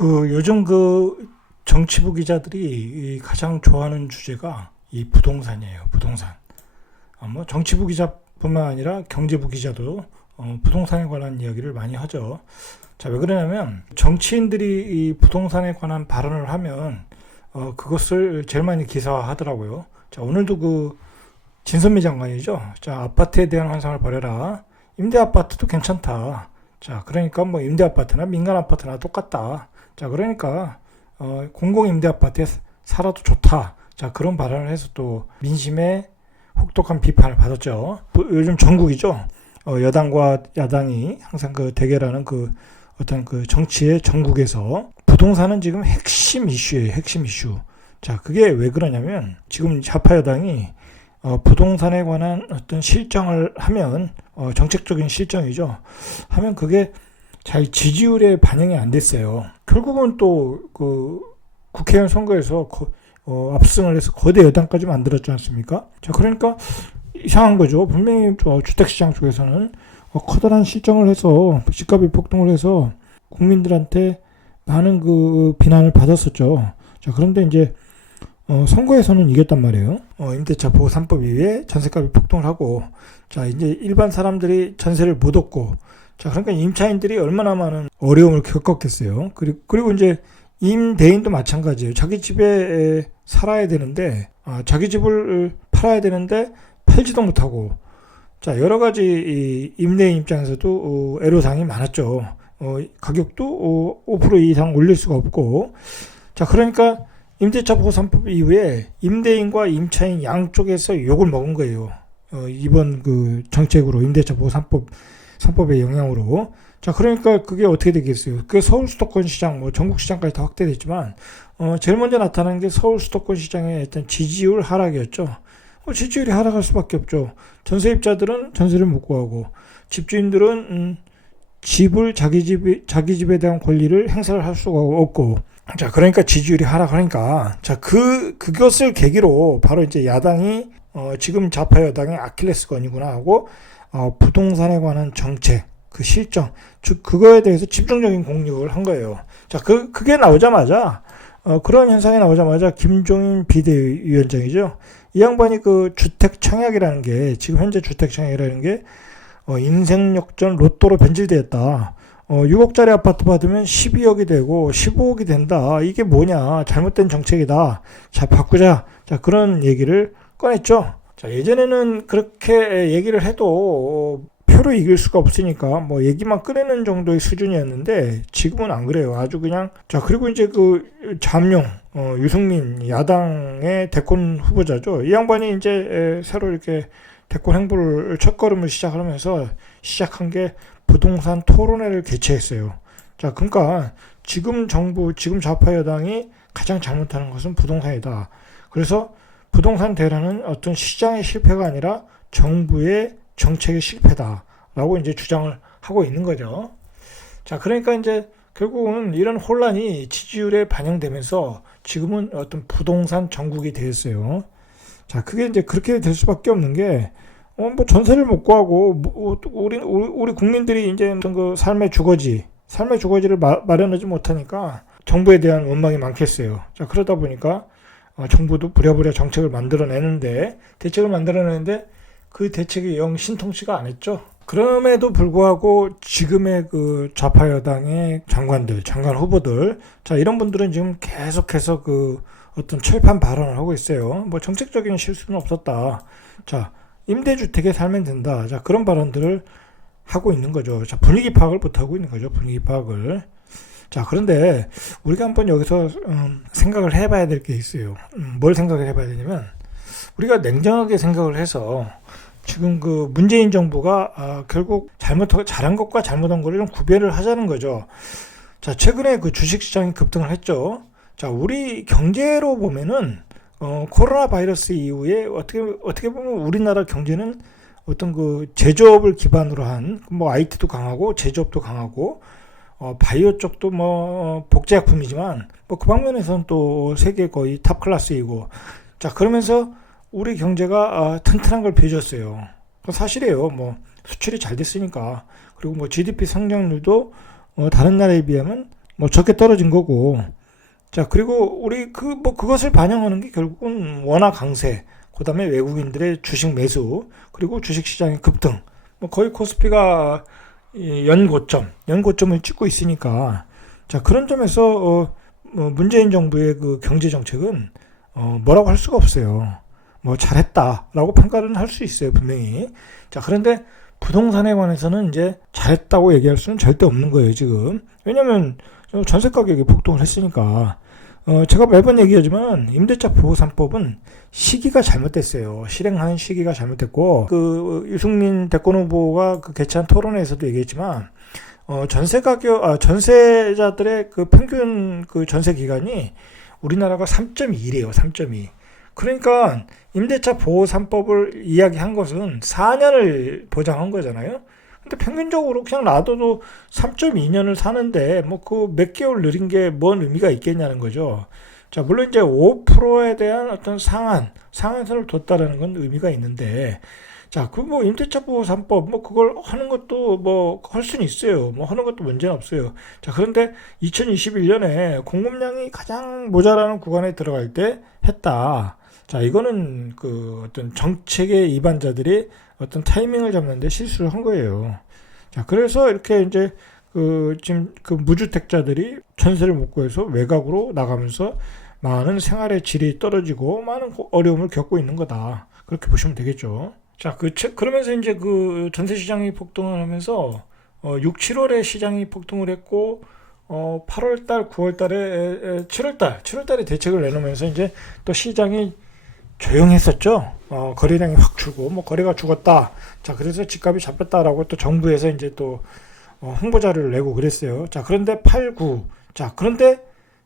요즘 정치부 기자들이 이 가장 좋아하는 주제가 이 부동산이에요. 부동산. 뭐 정치부 기자뿐만 아니라 경제부 기자도 부동산에 관한 이야기를 많이 하죠. 자, 왜 그러냐면 정치인들이 이 부동산에 관한 발언을 하면 그것을 제일 많이 기사화하더라고요. 자, 오늘도 진선미 장관이죠. 자, 아파트에 대한 환상을 버려라. 임대 아파트도 괜찮다. 자, 그러니까 뭐 임대 아파트나 민간 아파트나 똑같다. 자, 그러니까 공공 임대 아파트에 살아도 좋다. 자, 그런 발언을 해서 또 민심의 혹독한 비판을 받았죠. 요즘 전국이죠. 여당과 야당이 항상 대결하는 어떤 정치의 전국에서 부동산은 지금 핵심 이슈예요. 핵심 이슈. 자, 그게 왜 그러냐면 지금 좌파 여당이 부동산에 관한 어떤 실정을 하면 정책적인 실정이죠. 하면 그게 잘 지지율에 반영이 안 됐어요. 결국은 또 국회의원 선거에서 압승을 해서 거대 여당까지 만들었지 않습니까? 자, 그러니까 이상한 거죠. 분명히 주택시장 쪽에서는 커다란 실정을 해서 집값이 폭등을 해서 국민들한테 많은 비난을 받았었죠. 자, 그런데 이제 선거에서는 이겼단 말이에요. 임대차 보호 3법 이후에 전세값이 폭등을 하고, 자, 이제 일반 사람들이 전세를 못 얻고, 자, 그러니까 임차인들이 얼마나 많은 어려움을 겪었겠어요. 그리고 이제 임대인도 마찬가지예요. 자기 집에 살아야 되는데, 자기 집을 팔아야 되는데 팔지도 못하고, 자, 여러 가지 이 임대인 입장에서도 애로사항이 많았죠. 가격도 5% 이상 올릴 수가 없고, 자, 그러니까 임대차 보호 3법 이후에 임대인과 임차인 양쪽에서 욕을 먹은 거예요. 이번 정책으로 임대차 보호 3법의 영향으로. 자, 그러니까 그게 어떻게 되겠어요? 그게 서울 수도권 시장, 전국 시장까지 다 확대됐지만, 제일 먼저 나타난 게 서울 수도권 시장의 어떤 지지율 하락이었죠. 지지율이 하락할 수밖에 없죠. 전세입자들은 전세를 못 구하고, 집주인들은 자기 집에 대한 권리를 행사를 할 수가 없고, 자, 그러니까 지지율이 하락하니까, 자, 그것을 계기로 바로 이제 야당이, 지금 좌파 여당의 아킬레스건이구나 하고, 부동산에 관한 정책, 실정, 즉, 그거에 대해서 집중적인 공격을 한 거예요. 자, 그게 나오자마자, 그런 현상이 나오자마자 김종인 비대위원장이죠. 이 양반이 주택 청약이라는 게, 지금 현재 주택 청약이라는 게, 인생 역전 로또로 변질되었다. 6억짜리 아파트 받으면 12억이 되고 15억이 된다. 이게 뭐냐. 잘못된 정책이다. 자, 바꾸자. 자, 그런 얘기를 꺼냈죠. 자, 예전에는 그렇게 얘기를 해도 표로 이길 수가 없으니까 얘기만 꺼내는 정도의 수준이었는데 지금은 안 그래요. 아주 그냥. 자, 그리고 이제 잠룡, 유승민 야당의 대권 후보자죠. 이 양반이 이제 새로 이렇게 대권 행보를 첫걸음을 시작하면서 시작한 게 부동산 토론회를 개최했어요. 자, 그러니까 지금 좌파 여당이 가장 잘못하는 것은 부동산이다. 그래서 부동산 대란은 어떤 시장의 실패가 아니라 정부의 정책의 실패다라고 이제 주장을 하고 있는 거죠. 자, 그러니까 이제 결국은 이런 혼란이 지지율에 반영되면서 지금은 어떤 부동산 전국이 되었어요. 자, 그게 이제 그렇게 될 수밖에 없는 게 전세를 못 구하고, 우리 국민들이 이제 어떤 삶의 주거지를 마련하지 못하니까 정부에 대한 원망이 많겠어요. 자, 그러다 보니까, 정부도 부랴부랴 대책을 만들어내는데 그 대책이 영 신통치가 안 했죠. 그럼에도 불구하고 지금의 좌파 여당의 장관 후보들, 자, 이런 분들은 지금 계속해서 어떤 철판 발언을 하고 있어요. 정책적인 실수는 없었다. 자, 임대주택에 살면 된다. 자, 그런 발언들을 하고 있는 거죠. 자, 분위기 파악을 못하고 있는 거죠. 분위기 파악을. 자, 그런데 우리가 한번 여기서 생각을 해봐야 될 게 있어요. 뭘 생각을 해봐야 되냐면 우리가 냉정하게 생각을 해서 지금 문재인 정부가 결국 잘한 것과 잘못한 것을 좀 구별을 하자는 거죠. 자, 최근에 주식시장이 급등을 했죠. 자, 우리 경제로 보면은 코로나 바이러스 이후에 어떻게 보면 우리나라 경제는 어떤 제조업을 기반으로 한 IT도 강하고 제조업도 강하고 바이오 쪽도 복제약품이지만 그 방면에서는 또 세계 거의 탑 클래스이고, 자, 그러면서 우리 경제가 튼튼한 걸 보여줬어요. 사실이에요. 수출이 잘 됐으니까. 그리고 GDP 성장률도 다른 나라에 비하면 뭐 적게 떨어진 거고. 자, 그리고 우리 그것을 반영하는 게 결국은 원화 강세, 그다음에 외국인들의 주식 매수, 그리고 주식 시장의 급등. 뭐 거의 코스피가 연고점을 찍고 있으니까. 자, 그런 점에서 뭐 문재인 정부의 그 경제 정책은 뭐라고 할 수가 없어요. 뭐 잘했다라고 평가는 할 수 있어요, 분명히. 자, 그런데 부동산에 관해서는 이제 잘했다고 얘기할 수는 절대 없는 거예요, 지금. 왜냐면 전세 가격이 폭등을 했으니까. 제가 매번 얘기하지만 임대차 보호 3법은 시기가 잘못됐어요. 실행하는 시기가 잘못됐고, 유승민 대권 후보가 그 개최한 토론회에서도 얘기했지만, 전세자들의 그 평균 그 전세 기간이 우리나라가 3.2래요, 3.2. 그러니까 임대차 보호 3법을 이야기한 것은 4년을 보장한 거잖아요. 근데 평균적으로 그냥 놔둬도 3.2년을 사는데 뭐 그 몇 개월 느린 게 뭔 의미가 있겠냐는 거죠. 자, 물론 이제 5%에 대한 어떤 상한선을 뒀다라는 건 의미가 있는데, 자, 그 뭐 임대차 보호 3법 뭐 그걸 하는 것도 뭐 할 수는 있어요. 뭐 하는 것도 문제는 없어요. 자, 그런데 2021년에 공급량이 가장 모자라는 구간에 들어갈 때 했다. 자, 이거는 그 어떤 정책의 이반자들이 어떤 타이밍을 잡는데 실수를 한 거예요. 자, 그래서 이렇게 이제 지금 그 무주택자들이 전세를 못 구해서 외곽으로 나가면서 많은 생활의 질이 떨어지고 많은 어려움을 겪고 있는 거다. 그렇게 보시면 되겠죠. 자, 그러면서 이제 그 전세 시장이 폭등을 하면서 6, 7월에 시장이 폭등을 했고 8월 달, 9월 달에 7월 달에 대책을 내놓으면서 이제 또 시장이 조용했었죠. 거래량이 확 줄고, 뭐, 거래가 죽었다. 자, 그래서 집값이 잡혔다라고 또 정부에서 이제 또, 홍보자료를 내고 그랬어요. 자, 그런데 8, 9. 자, 그런데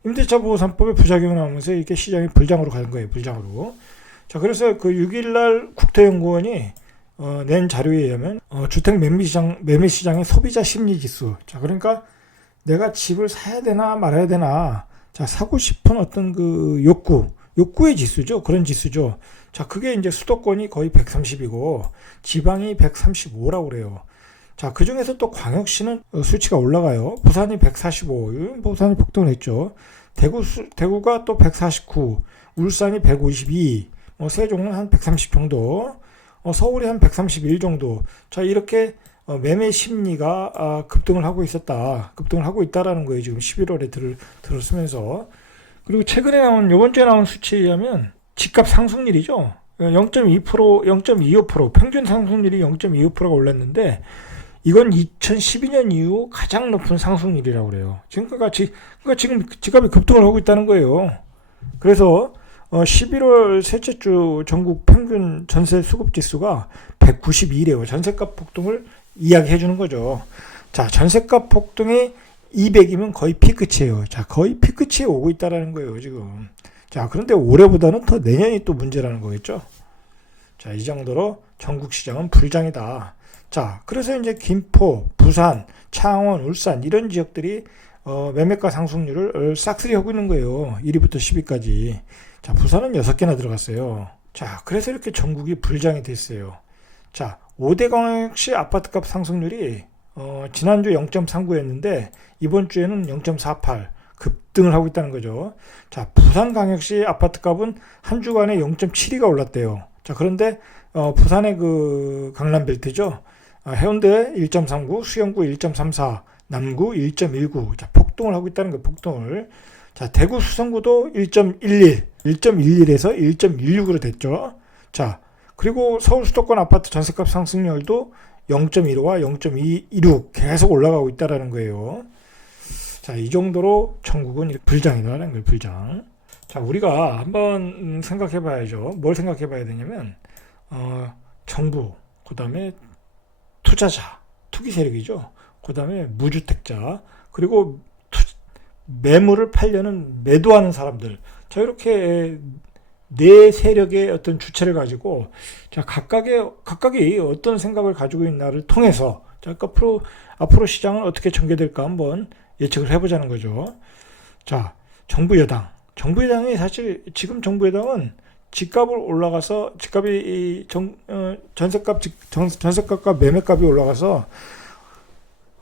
임대차 보호 3법의 부작용이 나오면서 이렇게 시장이 불장으로 가는 거예요, 불장으로. 자, 그래서 그 6일날 국토연구원이, 낸 자료에 의하면, 주택 매매 시장의 소비자 심리 지수. 자, 그러니까 내가 집을 사야 되나 말아야 되나. 자, 사고 싶은 어떤 그 욕구의 지수죠. 그런 지수죠. 자, 그게 이제 수도권이 거의 130이고 지방이 135라고 그래요. 자, 그 중에서 또 광역시는 수치가 올라가요. 부산이 145, 부산이 폭등을 했죠. 대구가 또 149, 울산이 152, 세종은 한 130 정도, 서울이 한 131 정도. 자, 이렇게 매매 심리가 급등을 하고 있다라는 거예요. 지금 11월에 들었으면서. 그리고 최근에 요번 주에 나온 수치에 의하면 집값 상승률이죠. 0.2%, 0.25%, 평균 상승률이 0.25%가 올랐는데, 이건 2012년 이후 가장 높은 상승률이라고 그래요. 그러니까 지금 집값이 급등을 하고 있다는 거예요. 그래서 11월 셋째 주 전국 평균 전세 수급 지수가 192래요. 전세값 폭등을 이야기해 주는 거죠. 자, 전세값 폭등이 200이면 거의 피크치예요. 자, 거의 피크치에 오고 있다라는 거예요, 지금. 자, 그런데 올해보다는 더 내년이 또 문제라는 거겠죠. 자, 이 정도로 전국 시장은 불장이다. 자, 그래서 이제 김포, 부산, 창원, 울산 이런 지역들이 매매가 상승률을 싹쓸이 하고 있는 거예요. 1위부터 10위까지. 자, 부산은 6개나 들어갔어요. 자, 그래서 이렇게 전국이 불장이 됐어요. 자, 5대 광역시 아파트값 상승률이 지난주 0.39였는데 이번 주에는 0.48 급등을 하고 있다는 거죠. 자, 부산광역시 아파트값은 한 주간에 0.72가 올랐대요. 자, 그런데 부산의 그 강남벨트죠. 해운대 1.39, 수영구 1.34, 남구 1.19. 자, 폭등을 하고 있다는 거예요. 폭등을. 자, 대구 수성구도 1.11에서 1.16으로 됐죠. 자, 그리고 서울 수도권 아파트 전세값 상승률도 0.15와 0.26 계속 올라가고 있다라는 거예요. 자, 이 정도로 전국은 불장이라는 거예요, 불장. 자, 우리가 한번 생각해 봐야죠. 뭘 생각해 봐야 되냐면, 정부, 그 다음에 투자자, 투기 세력이죠. 그 다음에 무주택자, 그리고 매물을 팔려는 매도하는 사람들. 자, 이렇게 네 세력의 어떤 주체를 가지고, 자, 각각이 어떤 생각을 가지고 있나를 통해서, 자, 앞으로 시장은 어떻게 전개될까 한번 예측을 해보자는 거죠. 자, 정부 여당이 사실 지금 정부 여당은 집값을 올라가서 전세값과 매매값이 올라가서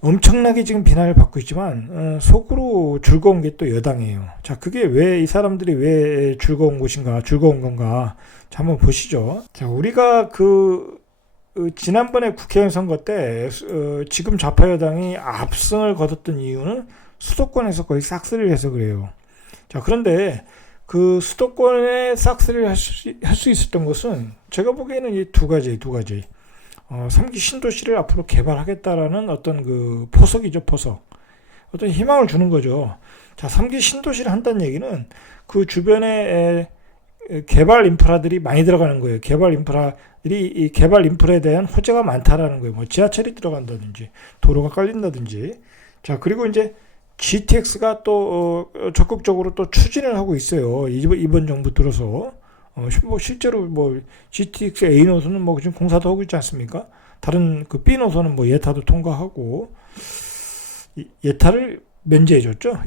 엄청나게 지금 비난을 받고 있지만 속으로 즐거운 게 또 여당이에요. 자, 그게 왜 이 사람들이 왜 즐거운 곳인가, 즐거운 건가? 자, 한번 보시죠. 자, 우리가 지난번에 국회의원 선거 때 지금 좌파 여당이 압승을 거뒀던 이유는 수도권에서 거의 싹쓸이를 해서 그래요. 자, 그런데 그 수도권에 싹쓸이를 할 수 있었던 것은 제가 보기에는 이 두 가지. 3기 신도시를 앞으로 개발하겠다라는 어떤 그 포석이죠, 포석. 어떤 희망을 주는 거죠. 자, 3기 신도시를 한다는 얘기는 그 주변에 개발 인프라들이 많이 들어가는 거예요. 이 개발 인프라에 대한 호재가 많다라는 거예요. 뭐 지하철이 들어간다든지, 도로가 깔린다든지. 자, 그리고 이제 GTX가 또 적극적으로 또 추진을 하고 있어요. 이번 정부 들어서. 뭐 실제로 뭐 GTX A 노선은 뭐 지금 공사도 하고 있지 않습니까? 다른 그 B 노선은 뭐 예타도 통과하고 예타를 면제해줬죠.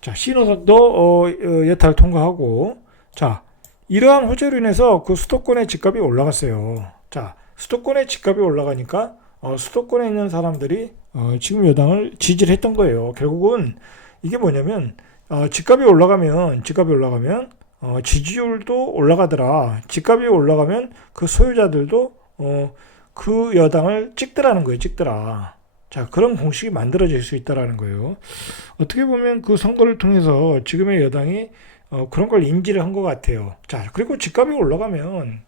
자, C 노선도 예타를 통과하고, 자, 이러한 호재로 인해서 그 수도권의 집값이 올라갔어요. 자, 수도권의 집값이 올라가니까 수도권에 있는 사람들이 지금 여당을 지지를 했던 거예요. 결국은 이게 뭐냐면 집값이 올라가면 지지율도 올라가더라. 집값이 올라가면 그 소유자들도 그 여당을 찍더라는 거예요. 찍더라. 자, 그런 공식이 만들어질 수 있다라는 거예요. 어떻게 보면 그 선거를 통해서 지금의 여당이 그런 걸 인지를 한 것 같아요. 자, 그리고 집값이 올라가면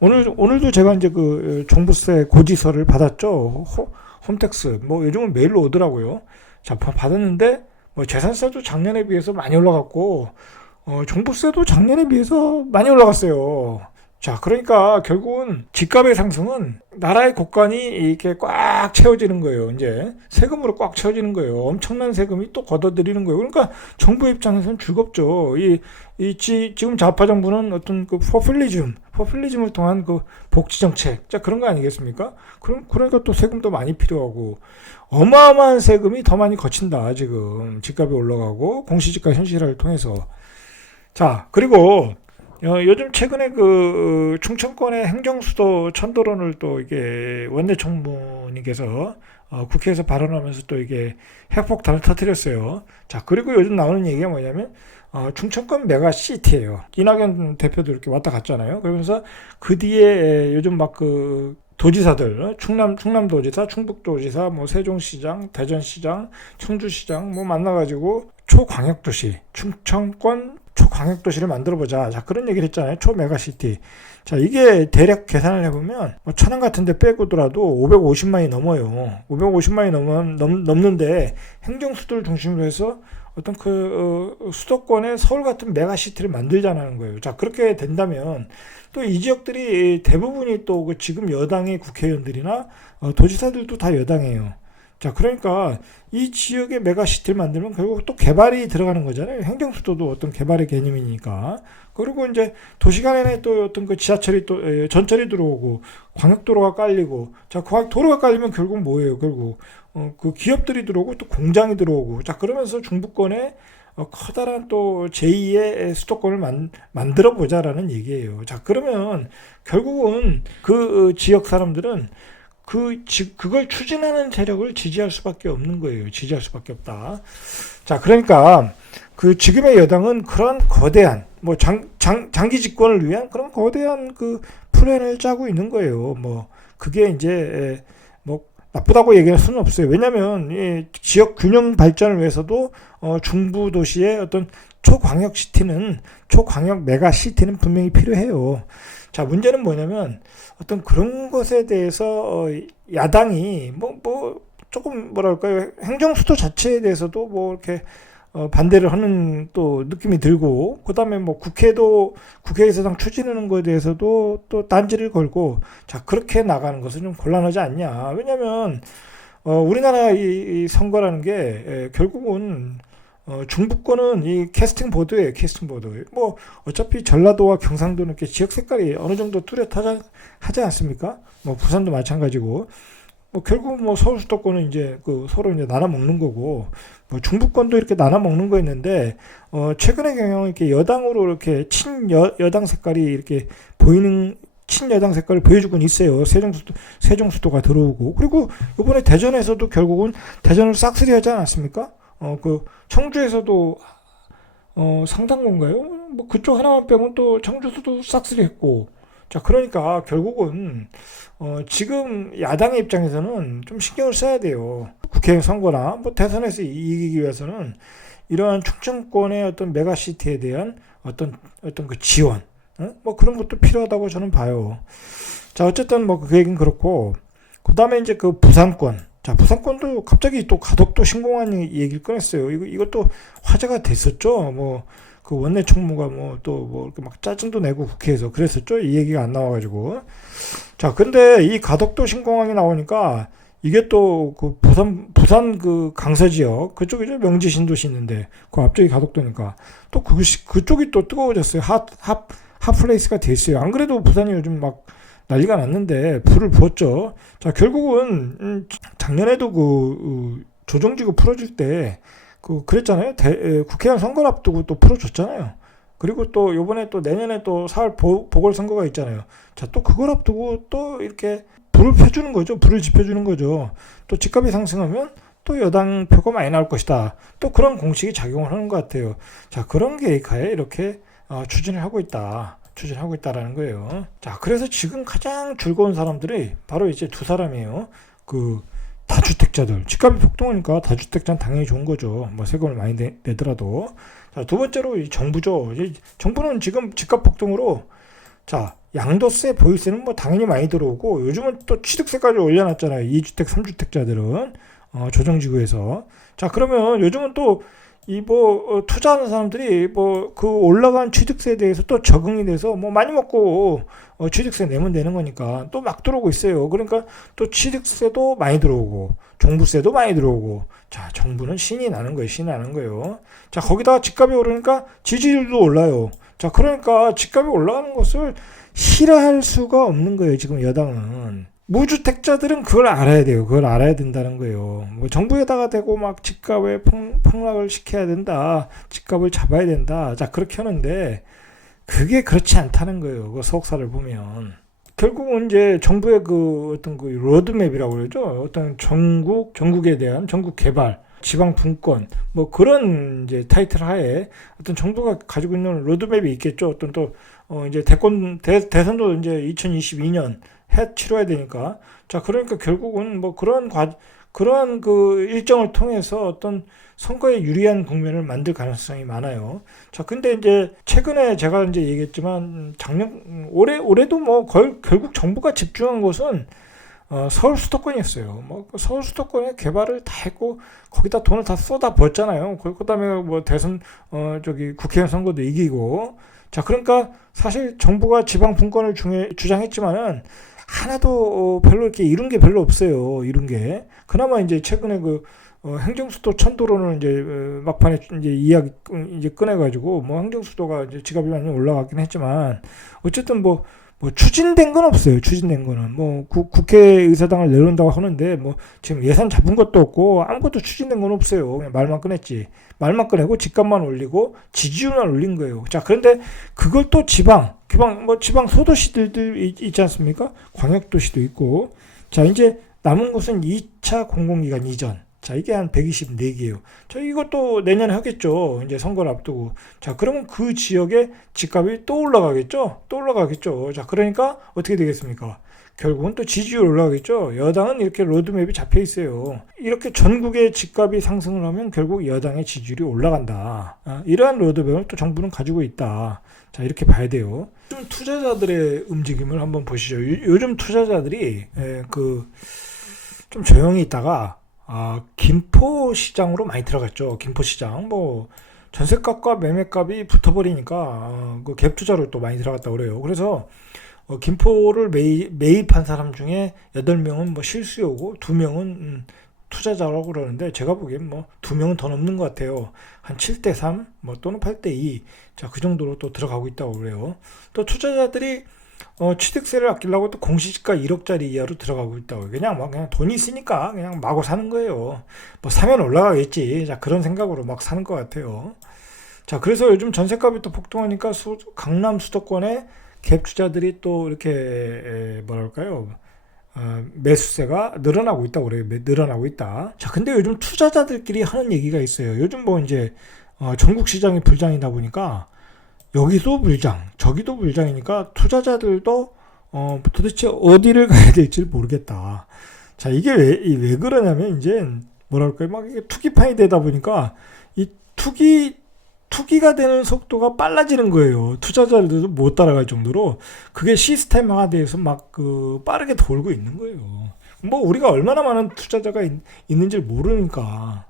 오늘도 제가 이제 그 종부세 고지서를 받았죠. 홈택스 뭐 요즘은 메일로 오더라고요. 자, 받았는데 뭐 재산세도 작년에 비해서 많이 올라갔고 종부세도 작년에 비해서 많이 올라갔어요. 자, 그러니까 결국은 집값의 상승은 나라의 곳간이 이렇게 꽉 채워지는 거예요. 이제 세금으로 꽉 채워지는 거예요. 엄청난 세금이 또 걷어들이는 거예요. 그러니까 정부 입장에서는 즐겁죠. 지금 좌파 정부는 어떤 그 포퓰리즘을 통한 그 복지 정책, 자, 그런 거 아니겠습니까? 그러니까 또 세금도 많이 필요하고 어마어마한 세금이 더 많이 거친다. 지금 집값이 올라가고 공시지가 현실화를 통해서. 자, 그리고 요즘 최근에 그 충청권의 행정수도 천도론을 또 이게 원내 총무님께서 국회에서 발언하면서 또 이게 핵폭탄을 터뜨렸어요. 자, 그리고 요즘 나오는 얘기가 뭐냐면 충청권 메가시티예요. 이낙연 대표도 이렇게 왔다 갔잖아요. 그러면서 그 뒤에 요즘 막 그 도지사들, 충남도지사, 충북도지사, 뭐 세종시장, 대전시장, 청주시장 뭐 만나가지고 초광역도시, 충청권 초광역도시를 만들어보자. 자, 그런 얘기를 했잖아요. 초메가시티. 자, 이게 대략 계산을 해보면 뭐 천안 같은 데 빼고더라도 550만이 넘어요. 550만이 넘는데 행정수도를 중심으로 해서 어떤 수도권의 서울 같은 메가시티를 만들자는 거예요. 자, 그렇게 된다면 또 이 지역들이 대부분이 또 그 지금 여당의 국회의원들이나 도지사들도 다 여당이에요. 자, 그러니까 이 지역의 메가시티를 만들면 결국 또 개발이 들어가는 거잖아요. 행정수도도 어떤 개발의 개념이니까. 그리고 이제 도시간에 또 어떤 그 지하철이 또 전철이 들어오고 광역도로가 깔리고, 자, 도로가 깔리면 결국 뭐예요? 결국 그 기업들이 들어오고 또 공장이 들어오고, 자, 그러면서 중부권에 커다란 또 제2의 수도권을 만들어 보자라는 얘기예요. 자, 그러면 결국은 그 지역 사람들은 그걸 추진하는 세력을 지지할 수밖에 없는 거예요. 지지할 수밖에 없다. 자, 그러니까 그 지금의 여당은 그런 거대한 뭐 장기 집권을 위한 그런 거대한 그 플랜을 짜고 있는 거예요. 뭐 그게 이제 뭐 나쁘다고 얘기할 수는 없어요. 왜냐하면 이 지역 균형 발전을 위해서도 중부 도시의 어떤 초광역 메가시티는 분명히 필요해요. 자, 문제는 뭐냐면 어떤 그런 것에 대해서 야당이 뭐 조금 뭐랄까요, 행정수도 자체에 대해서도 뭐 이렇게 반대를 하는 또 느낌이 들고, 그다음에 뭐 국회에서 추진하는 거에 대해서도 또 딴지를 걸고, 자, 그렇게 나가는 것은 좀 곤란하지 않냐. 왜냐면 우리나라 이 선거라는 게 결국은 중부권은 이 캐스팅 보드예요. 뭐 어차피 전라도와 경상도는 이렇게 지역 색깔이 어느 정도 뚜렷하지 않습니까? 뭐 부산도 마찬가지고, 뭐 결국 뭐 서울 수도권은 이제 그 서로 이제 나눠 먹는 거고, 뭐 중부권도 이렇게 나눠 먹는 거였는데 최근의 경향은 이렇게 여당으로 이렇게 여당 색깔이 이렇게 보이는 친여당 색깔을 보여주고 있어요. 세종수도가 들어오고. 그리고 이번에 대전에서도 결국은 대전을 싹쓸이 하지 않았습니까? 그 청주에서도 상당건가요? 뭐 그쪽 하나만 빼면 또 청주에서도 싹쓸이 했고. 자, 그러니까 결국은 지금 야당의 입장에서는 좀 신경을 써야 돼요. 국회 선거나 뭐 대선에서 이기기 위해서는 이러한 충청권의 어떤 메가시티에 대한 어떤 그 지원, 뭐 그런 것도 필요하다고 저는 봐요. 자, 어쨌든 뭐 그 얘기는 그렇고, 그 다음에 이제 그 부산권. 자, 부산권도 갑자기 또 가덕도 신공항 얘기를 꺼냈어요. 이것도 화제가 됐었죠. 뭐 그 원내 총무가 뭐 또 뭐 이렇게 막 짜증도 내고 국회에서 그랬었죠. 이 얘기가 안 나와가지고. 자, 근데 이 가덕도 신공항이 나오니까 이게 또 그 부산 그 강서 지역 그쪽이죠. 명지 신도시 있는데 그 앞쪽이 가덕도니까 또 그쪽이 또 뜨거워졌어요. 핫플레이스가 됐어요. 안 그래도 부산이 요즘 막 난리가 났는데 불을 부었죠. 자, 결국은 작년에도 조정지구 풀어줄 때 그랬잖아요. 국회의원 선거를 앞두고 또 풀어줬잖아요. 그리고 또 요번에 또 내년에 또 4월 보궐선거가 있잖아요. 자, 또 그걸 앞두고 또 이렇게 불을 펴주는 거죠. 불을 지펴주는 거죠. 또 집값이 상승하면 또 여당 표가 많이 나올 것이다. 또 그런 공식이 작용을 하는 것 같아요. 자, 그런 계획하에 이렇게 추진을 하고 있다라는 거예요. 자, 그래서 지금 가장 즐거운 사람들이 바로 이제 두 사람이에요. 그 다주택자들. 집값이 폭등하니까 다주택자는 당연히 좋은 거죠. 뭐 세금을 많이 내더라도. 자, 두 번째로 이 정부죠. 정부는 지금 집값 폭등으로 자, 양도세, 보유세는 뭐 당연히 많이 들어오고 요즘은 또 취득세까지 올려놨잖아요. 2주택, 3주택자들은 조정지구에서. 자, 그러면 요즘은 또 이 투자하는 사람들이 그 올라간 취득세에 대해서 또 적응이 돼서 뭐 많이 먹고 취득세 내면 되는 거니까 또 막 들어오고 있어요. 그러니까 또 취득세도 많이 들어오고 종부세도 많이 들어오고. 자, 정부는 신이 나는 거예요. 자, 거기다가 집값이 오르니까 지지율도 올라요. 자, 그러니까 집값이 올라가는 것을 싫어할 수가 없는 거예요. 지금 여당은. 무주택자들은 그걸 알아야 돼요. 그걸 알아야 된다는 거예요. 뭐 정부에다가 대고 막 집값에 폭락을 시켜야 된다. 집값을 잡아야 된다. 자, 그렇게 하는데 그게 그렇지 않다는 거예요. 그 서옥사를 보면. 결국은 이제 정부의 어떤 로드맵이라고 그러죠. 어떤 전국에 대한 전국 개발, 지방 분권, 뭐 그런 이제 타이틀 하에 어떤 정부가 가지고 있는 로드맵이 있겠죠. 어떤 또 이제 대선도 이제 2022년 치러야 되니까. 자, 그러니까 결국은 뭐 그런 그 일정을 통해서 어떤 선거에 유리한 국면을 만들 가능성이 많아요. 자, 근데 이제 최근에 제가 이제 얘기했지만 올해도 뭐 결국 정부가 집중한 것은 서울 수도권이었어요. 뭐 서울 수도권의 개발을 다 했고 거기다 돈을 다 쏟아 부었잖아요. 그다음에 뭐 대선 국회의원 선거도 이기고. 자, 그러니까 사실 정부가 지방 분권을 주장했지만은 하나도 별로 이렇게 이룬 게 별로 없어요. 이룬 게. 그나마 이제 최근에 행정수도 천도로는 이제 막판에 이제 이야기 이제 꺼내가지고 뭐 행정수도가 이제 지갑이 많이 올라갔긴 했지만 어쨌든 뭐 추진된 건 없어요. 추진된 거는 뭐 국회의사당을 내놓는다고 하는데 뭐 지금 예산 잡은 것도 없고 아무것도 추진된 건 없어요. 그냥 말만 꺼냈지. 말만 꺼내고 집값만 올리고 지지율만 올린 거예요. 자, 그런데 그걸 또 지방 소도시들도 있지 않습니까? 광역도시도 있고. 자, 이제 남은 곳은 2차 공공기관 이전. 자, 이게 한 124개예요. 자, 이것도 내년에 하겠죠. 이제 선거를 앞두고. 자, 그러면 그 지역의 집값이 또 올라가겠죠. 자, 그러니까 어떻게 되겠습니까? 결국은 또 지지율 올라가겠죠. 여당은 이렇게 로드맵이 잡혀 있어요. 이렇게 전국의 집값이 상승을 하면 결국 여당의 지지율이 올라간다. 이러한 로드맵을 또 정부는 가지고 있다. 자, 이렇게 봐야 돼요. 요즘 투자자들의 움직임을 한번 보시죠. 요즘 투자자들이 좀 조용히 있다가 김포 시장으로 많이 들어갔죠. 김포 시장 뭐 전셋값과 매매값이 붙어버리니까 그 갭 투자로 또 많이 들어갔다고 그래요. 그래서 김포를 매입한 사람 중에 8명은 뭐 실수요고 2명은 투자자라고 그러는데 제가 보기엔 뭐 2명은 더 넘는 것 같아요. 한 7대3 뭐 또는 8대2. 자, 그 정도로 또 들어가고 있다고 그래요. 또 투자자들이 취득세를 아끼려고 또 공시지가 1억짜리 이하로 들어가고 있다고. 그냥 돈이 있으니까 그냥 마구 사는 거예요. 뭐 사면 올라가겠지. 자, 그런 생각으로 막 사는 것 같아요. 자, 그래서 요즘 전셋값이 또 폭등하니까 강남 수도권에 갭 투자들이 또 이렇게 뭐랄까요? 매수세가 늘어나고 있다고 그래요. 늘어나고 있다. 자, 근데 요즘 투자자들끼리 하는 얘기가 있어요. 요즘 뭐 이제 전국 시장이 불장이다 보니까 여기도 불장, 저기도 불장이니까 투자자들도 도대체 어디를 가야 될지 모르겠다. 자, 이게 왜 그러냐면 이제 뭐랄까요? 막 이게 투기판이 되다 보니까 이 투기가 되는 속도가 빨라지는 거예요. 투자자들도 못 따라갈 정도로 그게 시스템화돼서 막 빠르게 돌고 있는 거예요. 뭐 우리가 얼마나 많은 투자자가 있는지 모르니까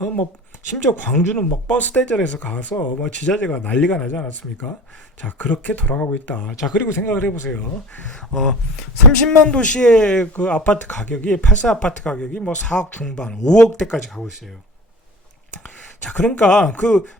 뭐 심지어 광주는 막 버스 대절에서 가서 뭐 지자체가 난리가 나지 않았습니까? 자, 그렇게 돌아가고 있다. 자, 그리고 생각을 해보세요. 30만 도시의 그 아파트 가격이 8사 아파트 가격이 뭐 4억 중반, 5억대까지 가고 있어요. 자, 그러니까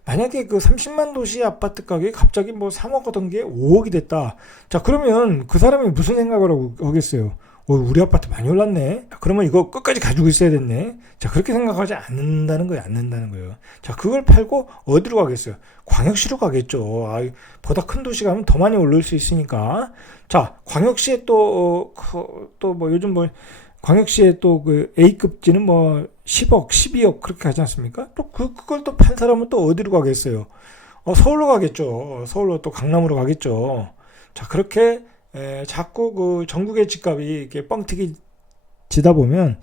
만약에 30만 도시 아파트 가격이 갑자기 뭐 3억 하던 게 5억이 됐다. 자, 그러면 그 사람이 무슨 생각을 하겠어요? 우리 아파트 많이 올랐네. 그러면 이거 끝까지 가지고 있어야 됐네. 자, 그렇게 생각하지 않는다는 거예요. 자, 그걸 팔고 어디로 가겠어요? 광역시로 가겠죠. 보다 큰 도시 가면 더 많이 오를 수 있으니까. 자, 광역시에 또 뭐 요즘 뭐 광역시에 또 A급지는 뭐 10억, 12억 그렇게 하지 않습니까? 또 그걸 또 판 사람은 또 어디로 가겠어요? 서울로 가겠죠. 서울로 또 강남으로 가겠죠. 자, 그렇게 자꾸 전국의 집값이 이렇게 뻥튀기 지다 보면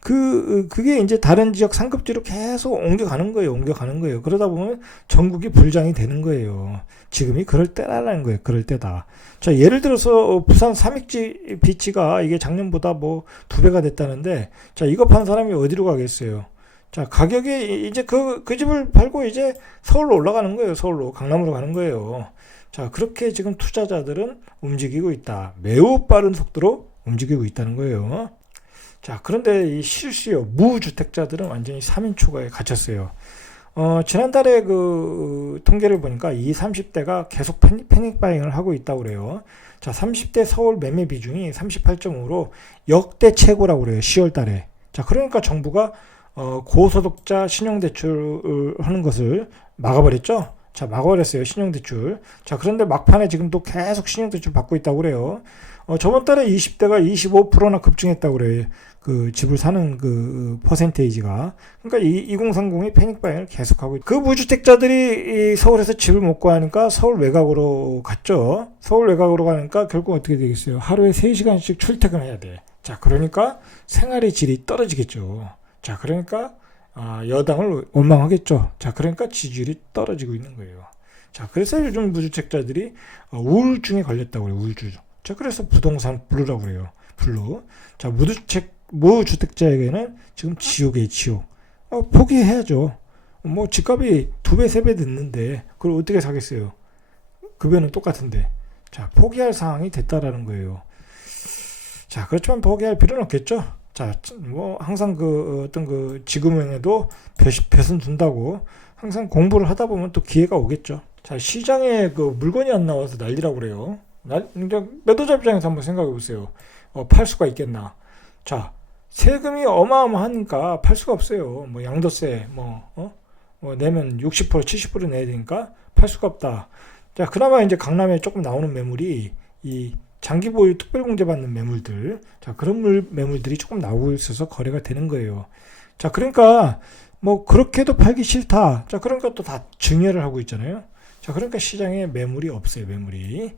그게 이제 다른 지역 상급지로 계속 옮겨가는 거예요. 그러다 보면 전국이 불장이 되는 거예요. 지금이 그럴 때라는 거예요. 그럴 때다. 자, 예를 들어서 부산 삼익지 비치가 이게 작년보다 뭐 2배가 됐다는데, 자, 이거 판 사람이 어디로 가겠어요? 자, 가격이 이제 그 집을 팔고 이제 서울로 올라가는 거예요. 서울로, 강남으로 가는 거예요. 자, 그렇게 지금 투자자들은 움직이고 있다. 매우 빠른 속도로 움직이고 있다는 거예요. 자, 그런데 이 실수요, 무주택자들은 완전히 3인 초과에 갇혔어요. 지난달에 통계를 보니까 20, 30대가 계속 패닉 바잉을 하고 있다고 그래요. 자, 30대 서울 매매 비중이 38.5로 역대 최고라고 그래요. 10월 달에. 자, 그러니까 정부가 고소득자 신용대출을 하는 것을 막아버렸죠. 자, 막아버렸어요. 신용대출. 자, 그런데 막판에 지금 또 계속 신용대출 받고 있다고 그래요. 저번 달에 20대가 25%나 급증했다고 그래요. 집을 사는 퍼센테이지가. 그러니까 2030이 패닉바잉을 계속하고 있고, 그 무주택자들이 서울에서 집을 못 구하니까 서울 외곽으로 갔죠. 서울 외곽으로 가니까 결국 어떻게 되겠어요? 하루에 3시간씩 출퇴근해야 돼. 자, 그러니까 생활의 질이 떨어지겠죠. 자, 그러니까 여당을 원망하겠죠. 자, 그러니까 지지율이 떨어지고 있는 거예요. 자, 그래서 요즘 무주택자들이 우울증에 걸렸다고 그래요. 우울증. 자, 그래서 부동산 블루라고 그래요. 블루. 자, 무주택자에게는 지금 지옥이에요. 지옥. 포기해야죠. 뭐 집값이 2배, 3배 늦는데 그걸 어떻게 사겠어요? 급여는 똑같은데. 자, 포기할 상황이 됐다라는 거예요. 자, 그렇지만 포기할 필요는 없겠죠. 자, 뭐 항상 어떤 지금에도 배선 둔다고 항상 공부를 하다 보면 또 기회가 오겠죠. 자, 시장에 물건이 안 나와서 난리라고 그래요. 매도자 입장에서 한번 생각해 보세요. 팔 수가 있겠나? 자, 세금이 어마어마하니까 팔 수가 없어요. 뭐 양도세 뭐 내면 60% 70% 내야 되니까 팔 수가 없다. 자, 그나마 이제 강남에 조금 나오는 매물이 이 장기 보유 특별 공제 받는 매물들. 자, 그런 매물들이 조금 나오고 있어서 거래가 되는 거예요. 자, 그러니까 뭐 그렇게도 팔기 싫다. 자, 그러니까 또 다 증여를 하고 있잖아요. 자, 그러니까 시장에 매물이 없어요. 매물이.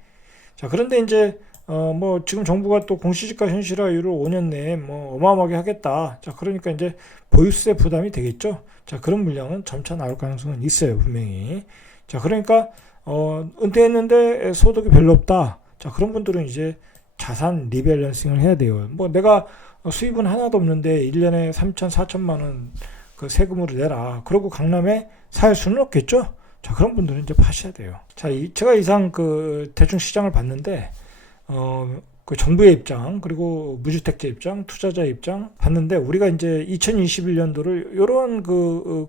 자, 그런데 이제 뭐 지금 정부가 또 공시지가 현실화율을 5년 내에 뭐 어마어마하게 하겠다. 자, 그러니까 이제 보유세 부담이 되겠죠. 자, 그런 물량은 점차 나올 가능성은 있어요, 분명히. 자, 그러니까 은퇴했는데 소득이 별로 없다. 자, 그런 분들은 이제 자산 리밸런싱을 해야 돼요. 뭐 내가 수입은 하나도 없는데 1년에 3천, 4천만 원 세금으로 내라. 그러고 강남에 살 수는 없겠죠. 자, 그런 분들은 이제 파셔야 돼요. 자, 제가 이상 대충 시장을 봤는데, 정부의 입장, 그리고 무주택자 입장, 투자자 입장 봤는데, 우리가 이제 2021년도를 이런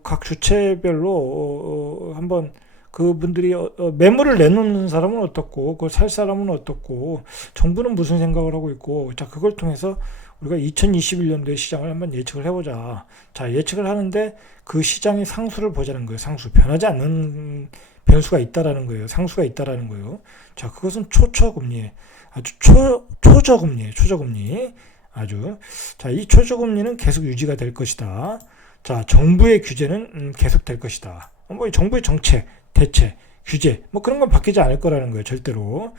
각 주체별로 한번 그분들이 매물을 내놓는 사람은 어떻고, 그걸 살 사람은 어떻고, 정부는 무슨 생각을 하고 있고, 자, 그걸 통해서 우리가 2021년도의 시장을 한번 예측을 해보자. 자, 예측을 하는데 그 시장의 상수를 보자는 거예요. 상수. 변하지 않는 변수가 있다라는 거예요. 상수가 있다라는 거예요. 자, 그것은 초저금리. 아주 초저금리예요. 초저금리. 아주. 자, 이 초저금리는 계속 유지가 될 것이다. 자, 정부의 규제는 계속 될 것이다. 뭐 정부의 정책, 대책, 규제, 뭐 그런 건 바뀌지 않을 거라는 거예요. 절대로.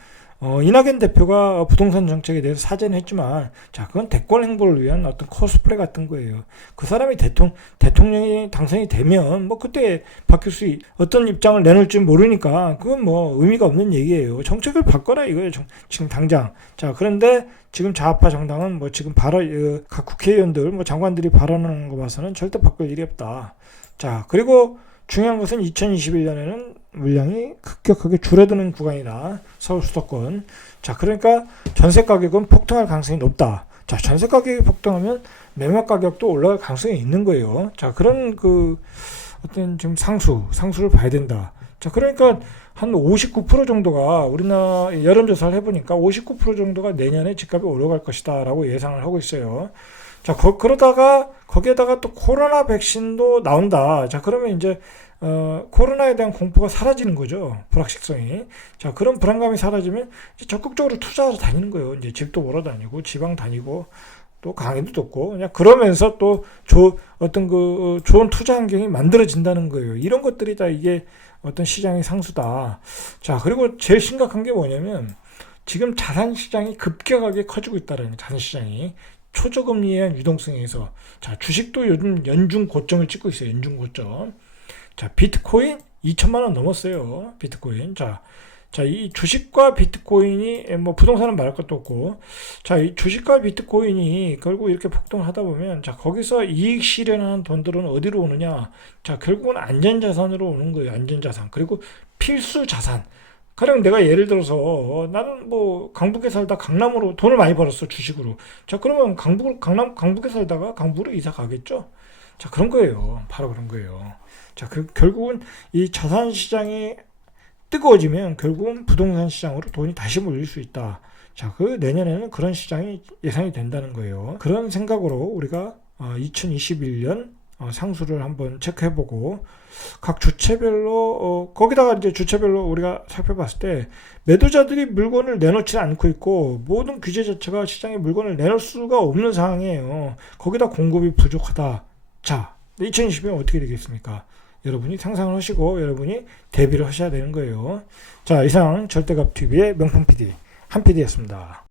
이낙연 대표가 부동산 정책에 대해서 사죄는 했지만, 자, 그건 대권 행보를 위한 어떤 코스프레 같은 거예요. 그 사람이 대통령이 당선이 되면, 뭐, 그때 바뀔 어떤 입장을 내놓을지 모르니까, 그건 뭐, 의미가 없는 얘기예요. 정책을 바꿔라, 이거예요. 지금 당장. 자, 그런데 지금 좌파 정당은 뭐, 지금 각 국회의원들, 뭐, 장관들이 발언하는 거 봐서는 절대 바꿀 일이 없다. 자, 그리고 중요한 것은 2021년에는 물량이 급격하게 줄어드는 구간이다. 서울 수도권. 자, 그러니까 전세 가격은 폭등할 가능성이 높다. 자, 전세 가격이 폭등하면 매매 가격도 올라갈 가능성이 있는 거예요. 자, 그런 어떤 지금 상수를 봐야 된다. 자, 그러니까 한 59% 정도가 우리나라 여론조사를 해보니까 59% 정도가 내년에 집값이 올라갈 것이다 라고 예상을 하고 있어요. 자, 그러다가 거기에다가 또 코로나 백신도 나온다. 자, 그러면 이제 코로나에 대한 공포가 사라지는 거죠. 불확실성이. 자, 그런 불안감이 사라지면 이제 적극적으로 투자하러 다니는 거예요. 이제 집도 보러 다니고 지방 다니고 또 강의도 듣고 그냥 그러면서 또 어떤 좋은 투자 환경이 만들어진다는 거예요. 이런 것들이 다 이게 어떤 시장의 상수다. 자, 그리고 제일 심각한 게 뭐냐면 지금 자산 시장이 급격하게 커지고 있다라는 자산 시장이. 초저금리에 의한 유동성에서. 자, 주식도 요즘 연중 고점을 찍고 있어요. 연중 고점. 자, 비트코인 2천만 원 넘었어요. 비트코인. 자, 이 주식과 비트코인이 뭐 부동산은 말할 것도 없고, 자, 이 주식과 비트코인이 결국 이렇게 폭등을 하다 보면, 자, 거기서 이익 실현하는 돈들은 어디로 오느냐? 자, 결국은 안전자산으로 오는 거예요. 안전자산. 그리고 필수 자산. 가령 내가 예를 들어서 나는 뭐 강북에 살다 강남으로 돈을 많이 벌었어, 주식으로. 자, 그러면 강북에 살다가 강북으로 이사 가겠죠. 자, 그런 거예요. 바로 그런 거예요. 자, 결국은 이 자산 시장이 뜨거워지면 결국은 부동산 시장으로 돈이 다시 몰릴 수 있다. 자, 내년에는 그런 시장이 예상이 된다는 거예요. 그런 생각으로 우리가 2021년 상수를 한번 체크해보고 각 주체별로 거기다가 이제 주체별로 우리가 살펴봤을 때 매도자들이 물건을 내놓지 않고 있고 모든 규제 자체가 시장에 물건을 내놓을 수가 없는 상황이에요. 거기다 공급이 부족하다. 자, 2020년 어떻게 되겠습니까? 여러분이 상상을 하시고 여러분이 대비를 하셔야 되는 거예요. 자, 이상 절대값TV의 명품 PD 한 PD였습니다.